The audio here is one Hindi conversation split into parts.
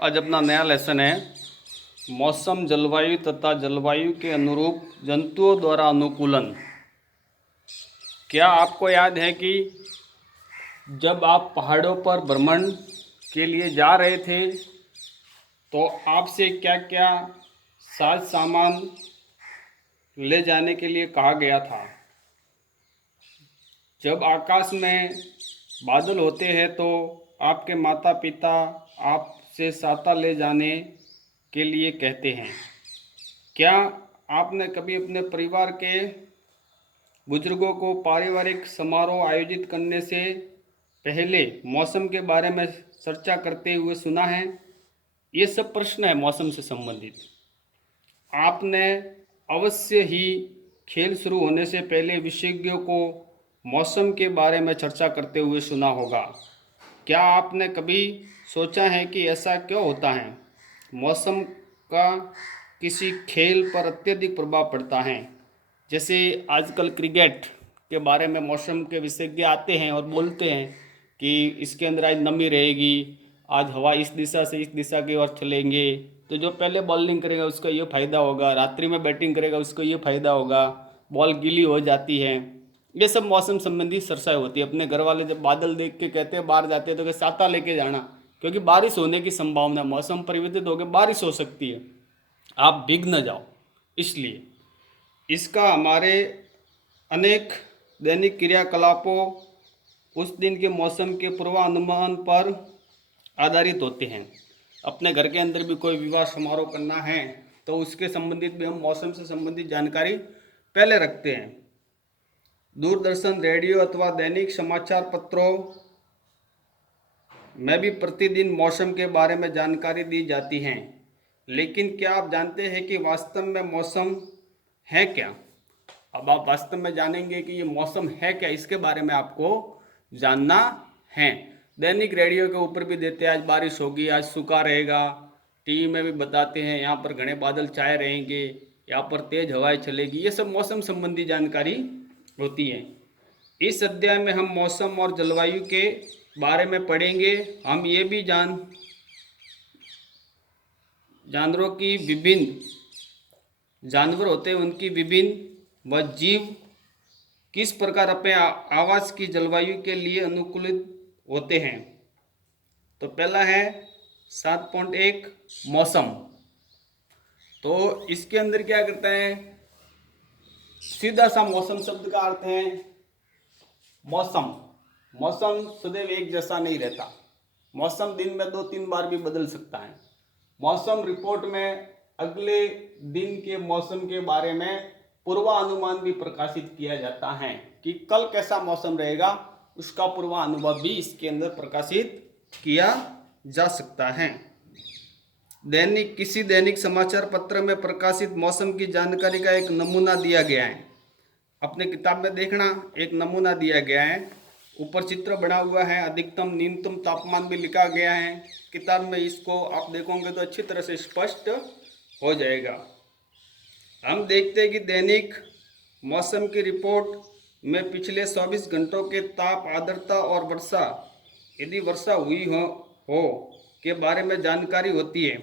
आज अपना नया लेसन है मौसम जलवायु तथा जलवायु के अनुरूप जंतुओं द्वारा अनुकूलन। क्या आपको याद है कि जब आप पहाड़ों पर भ्रमण के लिए जा रहे थे तो आपसे क्या क्या साज सामान ले जाने के लिए कहा गया था? जब आकाश में बादल होते हैं तो आपके माता पिता आपसे छाता ले जाने के लिए कहते हैं। क्या आपने कभी अपने परिवार के बुजुर्गों को पारिवारिक समारोह आयोजित करने से पहले मौसम के बारे में चर्चा करते हुए सुना है? ये सब प्रश्न है मौसम से संबंधित। आपने अवश्य ही खेल शुरू होने से पहले विशेषज्ञों को मौसम के बारे में चर्चा करते हुए सुना होगा। क्या आपने कभी सोचा है कि ऐसा क्यों होता है? मौसम का किसी खेल पर अत्यधिक प्रभाव पड़ता है। जैसे आजकल क्रिकेट के बारे में मौसम के विशेषज्ञ आते हैं और बोलते हैं कि इसके अंदर आज नमी रहेगी, आज हवा इस दिशा से इस दिशा की ओर चलेंगे, तो जो पहले बॉलिंग करेगा उसका ये फ़ायदा होगा, रात्रि में बैटिंग करेगा उसको ये फ़ायदा होगा, बॉल गीली हो जाती है। ये सब मौसम संबंधी चर्चाएं होती है। अपने घर वाले जब बादल देख के कहते हैं बाहर जाते हैं तो छाता लेके जाना, क्योंकि बारिश होने की संभावना, मौसम परिवर्तित होकर बारिश हो सकती है, आप भीग न जाओ। इसलिए इसका हमारे अनेक दैनिक क्रियाकलापों उस दिन के मौसम के पूर्वानुमान पर आधारित होते हैं। अपने घर के अंदर भी कोई विवाह समारोह करना है तो उसके संबंधित भी हम मौसम से संबंधित जानकारी पहले रखते हैं। दूरदर्शन, रेडियो अथवा दैनिक समाचार पत्रों में भी प्रतिदिन मौसम के बारे में जानकारी दी जाती है। लेकिन क्या आप जानते हैं कि वास्तव में मौसम है क्या? अब आप वास्तव में जानेंगे कि ये मौसम है क्या, इसके बारे में आपको जानना है। दैनिक रेडियो के ऊपर भी देते हैं आज बारिश होगी, आज सूखा रहेगा। टीवी में भी बताते हैं यहाँ पर घने बादल छाए रहेंगे, यहाँ पर तेज हवाएं चलेगी। ये सब मौसम संबंधी जानकारी होती है। इस अध्याय में हम मौसम और जलवायु के बारे में पढ़ेंगे। हम ये भी जानवरों की विभिन्न जानवर होते हैं, उनकी विभिन्न व जीव किस प्रकार अपने आवास की जलवायु के लिए अनुकूलित होते हैं। तो पहला है 7.1 मौसम। तो इसके अंदर क्या करता है, सीधा सा मौसम शब्द का अर्थ है मौसम। मौसम सदैव एक जैसा नहीं रहता। मौसम दिन में 2-3 बार भी बदल सकता है। मौसम रिपोर्ट में अगले दिन के मौसम के बारे में पूर्वानुमान भी प्रकाशित किया जाता है कि कल कैसा मौसम रहेगा, उसका पूर्वानुमान भी इसके अंदर प्रकाशित किया जा सकता है। किसी दैनिक समाचार पत्र में प्रकाशित मौसम की जानकारी का एक नमूना दिया गया है। अपने किताब में देखना, एक नमूना दिया गया है, ऊपर चित्र बना हुआ है, अधिकतम न्यूनतम तापमान भी लिखा गया है। किताब में इसको आप देखोगे तो अच्छी तरह से स्पष्ट हो जाएगा। हम देखते हैं कि दैनिक मौसम की रिपोर्ट में पिछले 24 घंटों के ताप, आर्द्रता और वर्षा, यदि वर्षा हुई हो के बारे में जानकारी होती है।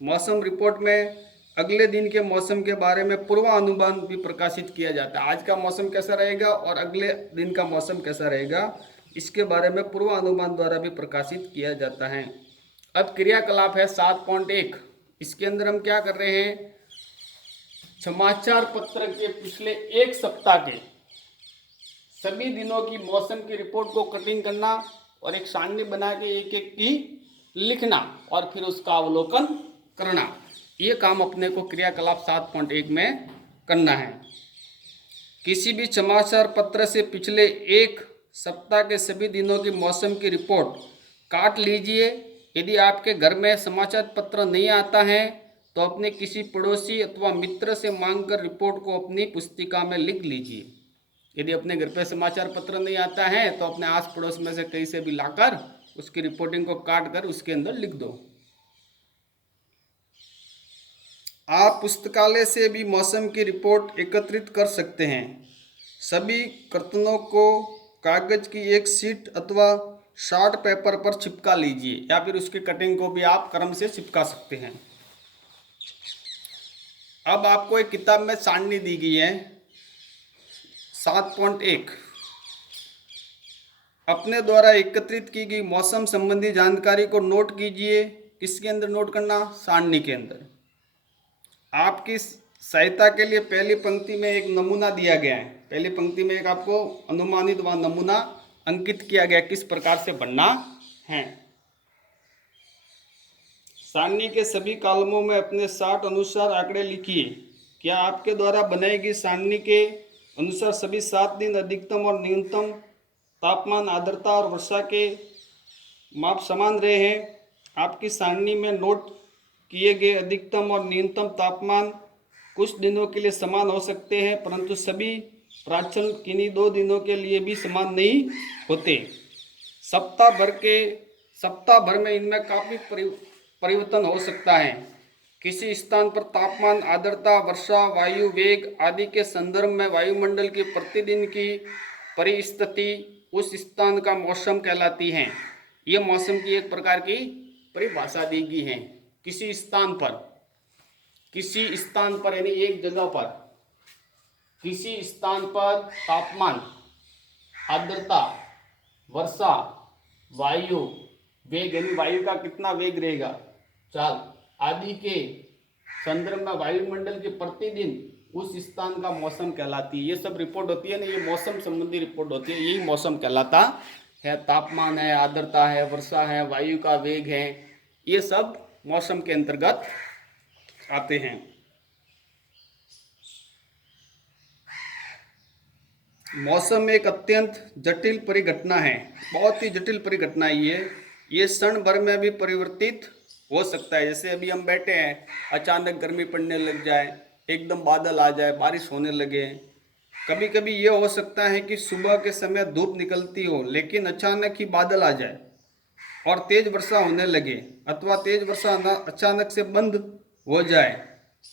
मौसम रिपोर्ट में अगले दिन के मौसम के बारे में पूर्वानुमान भी प्रकाशित किया जाता है। आज का मौसम कैसा रहेगा और अगले दिन का मौसम कैसा रहेगा, इसके बारे में पूर्वानुमान द्वारा भी प्रकाशित किया जाता है। अब क्रियाकलाप है 7.1। इसके अंदर हम क्या कर रहे हैं, समाचार पत्र के पिछले एक सप्ताह के सभी दिनों की मौसम की रिपोर्ट को कटिंग करना और एक सारणी बना के एक एक की लिखना और फिर उसका अवलोकन करना। ये काम अपने को क्रियाकलाप 7.1 में करना है। किसी भी समाचार पत्र से पिछले एक सप्ताह के सभी दिनों की मौसम की रिपोर्ट काट लीजिए। यदि आपके घर में समाचार पत्र नहीं आता है तो अपने किसी पड़ोसी अथवा मित्र से मांगकर रिपोर्ट को अपनी पुस्तिका में लिख लीजिए। यदि अपने घर पे समाचार पत्र नहीं आता है तो अपने आस पड़ोस में से कहीं से भी लाकर उसकी रिपोर्टिंग को काट कर उसके अंदर लिख दो। आप पुस्तकालय से भी मौसम की रिपोर्ट एकत्रित कर सकते हैं। सभी कर्तनों को कागज की एक शीट अथवा शार्ट पेपर पर चिपका लीजिए या फिर उसकी कटिंग को भी आप कलम से चिपका सकते हैं। अब आपको एक किताब में सारणी दी गई है 7.1। अपने द्वारा एकत्रित की गई मौसम संबंधी जानकारी को नोट कीजिए। किसके अंदर नोट करना? सारणी के अंदर। आपकी सहायता के लिए पहली पंक्ति में एक नमूना दिया गया है। पहली पंक्ति में एक आपको अनुमानित व नमूना अंकित किया गया किस प्रकार से बनना है। सारणी के सभी कॉलमों में अपने 60 अनुसार आंकड़े लिखिए। क्या आपके द्वारा बनाई गई सारणी के अनुसार सभी 7 दिन अधिकतम और न्यूनतम तापमान, आर्द्रता और वर्षा के माप समान रहे हैं? आपकी सारणी में नोट किए गए अधिकतम और न्यूनतम तापमान कुछ दिनों के लिए समान हो सकते हैं, परंतु सभी प्राचल किन्हीं 2 दिनों के लिए भी समान नहीं होते। सप्ताह भर में इनमें काफ़ी परिवर्तन हो सकता है। किसी स्थान पर तापमान, आर्द्रता, वर्षा, वायु वेग आदि के संदर्भ में वायुमंडल की प्रतिदिन की परिस्थिति उस स्थान का मौसम कहलाती है। यह मौसम की एक प्रकार की परिभाषा दी गई है। किसी स्थान पर यानी एक जगह पर, किसी स्थान पर तापमान, आर्द्रता, वर्षा, वायु वेग यानी वायु का कितना वेग रहेगा, चाल आदि के संदर्भ में वायुमंडल की प्रतिदिन उस स्थान का मौसम कहलाती है। ये सब रिपोर्ट होती है ना, ये मौसम संबंधी रिपोर्ट होती है, यही मौसम कहलाता है। तापमान है, आर्द्रता है, वर्षा है, वायु का वेग है, ये सब मौसम के अंतर्गत आते हैं। मौसम एक अत्यंत जटिल परिघटना है, बहुत ही जटिल परिघटना है ये क्षण भर में भी परिवर्तित हो सकता है। जैसे अभी हम बैठे हैं, अचानक गर्मी पड़ने लग जाए, एकदम बादल आ जाए, बारिश होने लगे। कभी कभी ये हो सकता है कि सुबह के समय धूप निकलती हो लेकिन अचानक ही बादल आ जाए और तेज वर्षा होने लगे, अथवा तेज वर्षा अचानक से बंद हो जाए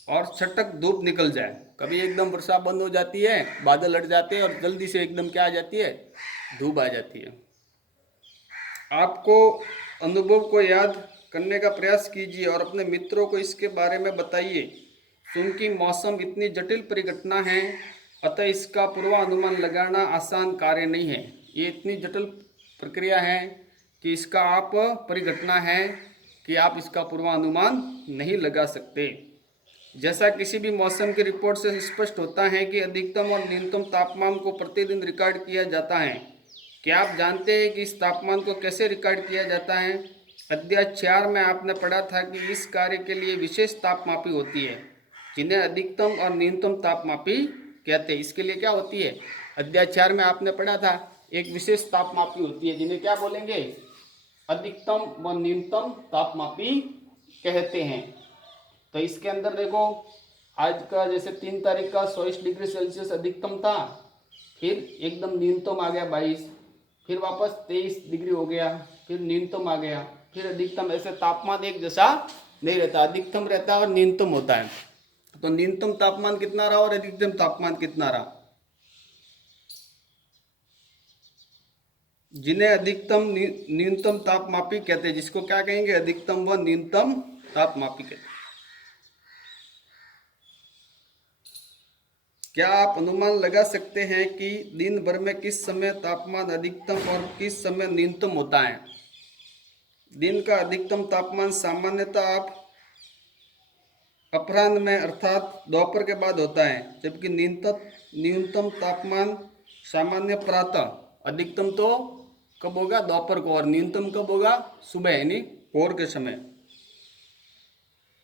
और छटक धूप निकल जाए। कभी एकदम वर्षा बंद हो जाती है, बादल हट जाते हैं और जल्दी से एकदम क्या आ जाती है, धूप आ जाती है। आपको अनुभव को याद करने का प्रयास कीजिए और अपने मित्रों को इसके बारे में बताइए। क्योंकि मौसम इतनी जटिल परिघटना है, अतः इसका पूर्वानुमान लगाना आसान कार्य नहीं है। ये इतनी जटिल प्रक्रिया है कि इसका आप परिघटना है कि आप इसका पूर्वानुमान नहीं लगा सकते। जैसा किसी भी मौसम की रिपोर्ट से स्पष्ट होता है कि अधिकतम और न्यूनतम तापमान को प्रतिदिन रिकॉर्ड किया जाता है। क्या आप जानते हैं कि इस तापमान को कैसे रिकॉर्ड किया जाता है? अध्याय 4 में आपने पढ़ा था कि इस कार्य के लिए विशेष तापमापी होती है, जिन्हें अधिकतम और न्यूनतम तापमापी कहते हैं। इसके लिए क्या होती है? अध्याय 4 में आपने पढ़ा था एक विशेष तापमापी होती है, जिन्हें क्या बोलेंगे? अधिकतम व न्यूनतम तापमापी कहते हैं। तो इसके अंदर देखो, आज का जैसे 3 तारीख का 24 डिग्री सेल्सियस अधिकतम था, फिर एकदम न्यूनतम आ गया 22, फिर वापस 23 डिग्री हो गया, फिर न्यूनतम आ गया, फिर अधिकतम। ऐसे तापमान एक जैसा नहीं रहता, अधिकतम रहता है और न्यूनतम होता है। तो न्यूनतम तापमान कितना रहा और अधिकतम तापमान कितना रहा? जिन्हें अधिकतम न्यूनतम तापमापी कहते हैं, जिसको क्या कहेंगे? अधिकतम व न्यूनतम तापमापी कहते हैं। क्या आप अनुमान लगा सकते हैं कि दिन भर में किस समय तापमान अधिकतम और किस समय न्यूनतम होता है? दिन का अधिकतम तापमान सामान्यतः आप अपराह्न में अर्थात दोपहर के बाद होता है, जबकि न्यूनतम तापमान सामान्य प्रातः। अधिकतम तो कब होगा? दोपहर को। और न्यूनतम कब होगा? सुबह यानी भोर के समय,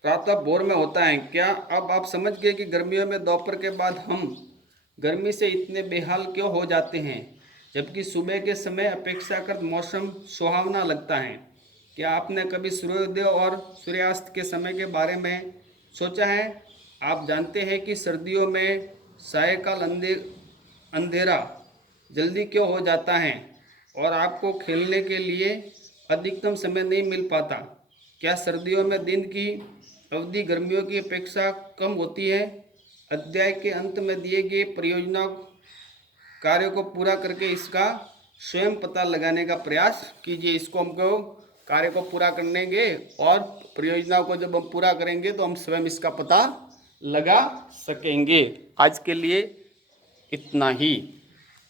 प्रातः भोर में होता है। क्या अब आप समझ गए कि गर्मियों में दोपहर के बाद हम गर्मी से इतने बेहाल क्यों हो जाते हैं, जबकि सुबह के समय अपेक्षाकृत मौसम सुहावना लगता है? क्या आपने कभी सूर्योदय और सूर्यास्त के समय के बारे में सोचा है? आप जानते हैं कि सर्दियों में सायकाल अंधेरा जल्दी क्यों हो जाता है और आपको खेलने के लिए अधिकतम समय नहीं मिल पाता? क्या सर्दियों में दिन की अवधि गर्मियों की अपेक्षा कम होती है? अध्याय के अंत में दिए गए परियोजना कार्य को पूरा करके इसका स्वयं पता लगाने का प्रयास कीजिए। इसको हमको कार्य को पूरा करेंगे और परियोजना को जब हम पूरा करेंगे तो हम स्वयं इसका पता लगा सकेंगे। आज के लिए इतना ही।